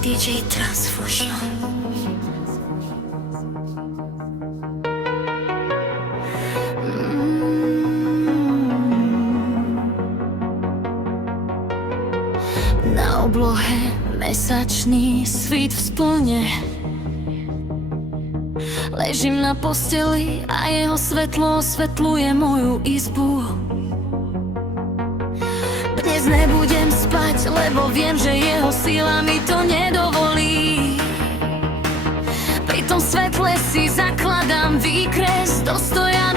DJ Transfusion. Na oblohe mesačný svit vzplne. Ležím na posteli a jeho svetlo osvetľuje moju izbu. Dnes nebudem spať, lebo viem, že jeho sila mi to nedovolí. Pri tom svetle si zakladám výkres, dostoja